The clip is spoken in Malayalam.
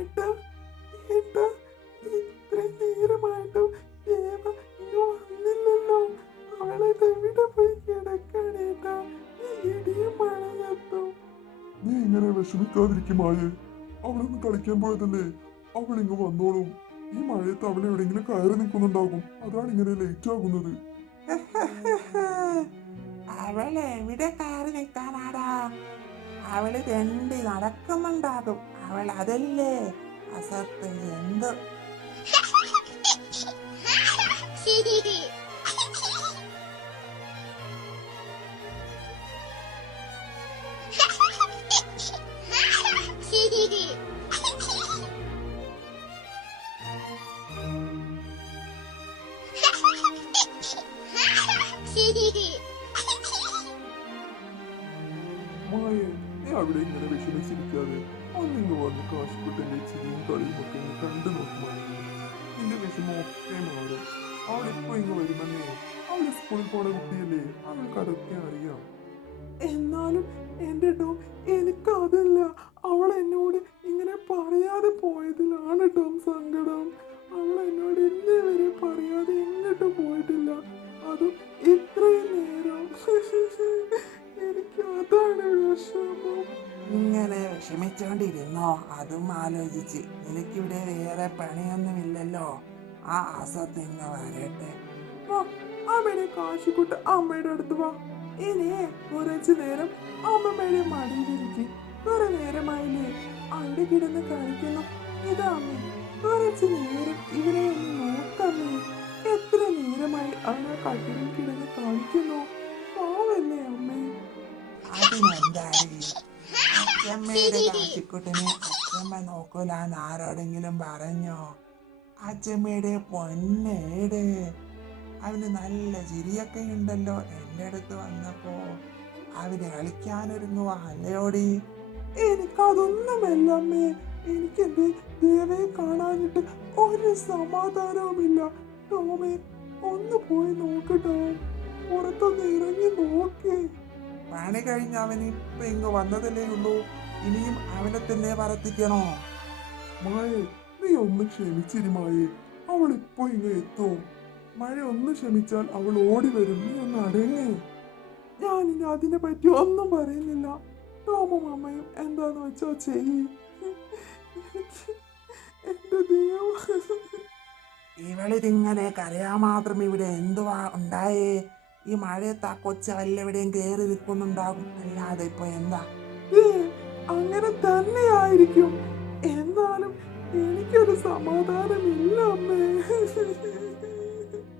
ഏട്ടാ ഏട്ടാ, ഇത്രയും നേരമായിട്ടും ദേവ ഇങ്ങ് വന്നില്ലല്ലോ. അവളെ എവിടെ പോയി കിടക്കാണേട്ടാ, ഈ ഇടിയും മഴയത്തും. നീ ഇങ്ങനെ വിഷമിക്കാതിരിക്കുമായേ, അവളൊന്ന് കളിക്കാൻ പോയതല്ലേ, അവളിങ്ങ് വന്നോളും. ഈ മഴയത്ത് അവൾ എവിടെയെങ്കിലും കയറി നിൽക്കുന്നുണ്ടാകും, അതാണ് ഇങ്ങനെ ലേറ്റ് ആകുന്നത്. അവളെ എവിടെ കയറി നിൽക്കാനാടാ, അവള് തെണ്ടി നടക്കുന്നുണ്ടാകും. അവൾ അതല്ലേ അസത്ത് എന്ത്. മായേ, നീ അവിടെ ഇങ്ങനെ വിഷമിച്ചിരിക്കാതെ ഒന്നിങ്ങ് വന്ന് കാശിക്കുട്ടന്റെ ചിരിയും കളിയും ഒക്കെ ഒന്ന് കണ്ടു നോക്കുമായേ. നിന്റെ വിഷമമൊക്കെ മാറും. അവളിപ്പോ ഇങ്ങ് വരുമെന്നേ. അവള് സ്കൂളിൽ പോണ കുട്ടിയല്ലേ, അവൾക്ക് അതൊക്കെ അറിയാം. എന്നാലും എന്റെ ടോം, എനിക്ക് അതല്ല, അവൾ എന്നോട് ഇങ്ങനെ പറയാതെ പോയതിലാണ് ടോം സങ്കടം. അവൾ എന്നോട് ഇന്നേ വരെ പറയാതെ എങ്ങോട്ട് പോയിട്ടില്ല, അതും ഇത്രയും നേരം. എനിക്ക് അതാണ് വിഷമം. ഇങ്ങനെ വിഷമിച്ചോണ്ടിരുന്നോ, അതും ആലോചിച്ച്. നിനക്കിവിടെ വേറെ പണിയൊന്നുമില്ലല്ലോ. ആ അസത്ത് ഇങ്ങ് വരട്ടെ. അമ്മയുടെ കാശിക്കുട്ട അമ്മയുടെ അടുത്ത് വാ. ഇനി കുറച്ചു നേരം അമ്മമ്മയുടെ മടിയിലിരിക്കും. കുറെ നേരമായില്ലേ അവിടെ കിടന്ന് കളിക്കുന്നു. ഇതാ അമ്മ, കുറച്ചു നേരം ഇവരെ ഒന്ന് നോക്കമ്മേ. എത്ര നേരമായി അവനെ കട്ടിലിൽ കിടന്ന് കളിക്കുന്നു. പാവല്ലേ അമ്മേ. അതിനെന്താടി, അച്ഛമ്മയുടെ കാശിക്കുട്ടനെ അച്ഛമ്മ നോക്കൂലാന്ന് ആരോടെങ്കിലും പറഞ്ഞോ? അച്ഛമ്മയുടെ പൊന്നേട്, അവന് നല്ല ചിരിയൊക്കെ ഉണ്ടല്ലോ. എൻ്റെ അടുത്ത് വന്നപ്പോ അവന് കളിക്കാനൊരുങ്ങുവാ അല്ലയോടി. എനിക്കതൊന്നുമല്ല അമ്മേ. എനിക്കെന്റെ ദേവയെ കാണാനിട്ട് ഒരു സമാധാനവുമില്ല. ടോമേ, ഒന്ന് പോയി നോക്കട്ടോ, പുറത്തൊന്ന് ഇറങ്ങി നോക്കേ. പണി കഴിഞ്ഞ് അവൻ ഇപ്പൊ ഇങ്ങ് വന്നതല്ലേ ഉള്ളൂ, ഇനിയും അവനെ തന്നെ പറത്തിക്കണോ? മായേ, നീ ഒന്ന് ക്ഷമിച്ചിരിമായേ, അവൾ ഇപ്പോ ഇങ്ങ് എത്തും. മഴ ഒന്ന് ക്ഷമിച്ചാൽ അവൾ ഓടി വരും. നീ ഒന്ന് അടങ്ങ്. ഞാനിനി അതിനെ പറ്റി ഒന്നും പറയുന്നില്ല. ടോമും അമ്മയും എന്താന്ന് വെച്ചാ ചെയ്യ്. എന്റെ ദൈവം, ഇവളിതിങ്ങനെ കരയാൻ മാത്രം ഇവിടെ എന്തുവാ ഉണ്ടായേ? ഈ മഴയത്ത് ആ കൊച്ചു വല്ലെവിടെയും കയറി നിൽക്കുന്നുണ്ടാകും, അല്ലാതെ ഇപ്പൊ എന്താ? അങ്ങനെ തന്നെയായിരിക്കും. എന്നാലും എനിക്കൊരു സമാധാനമില്ല അമ്മേ.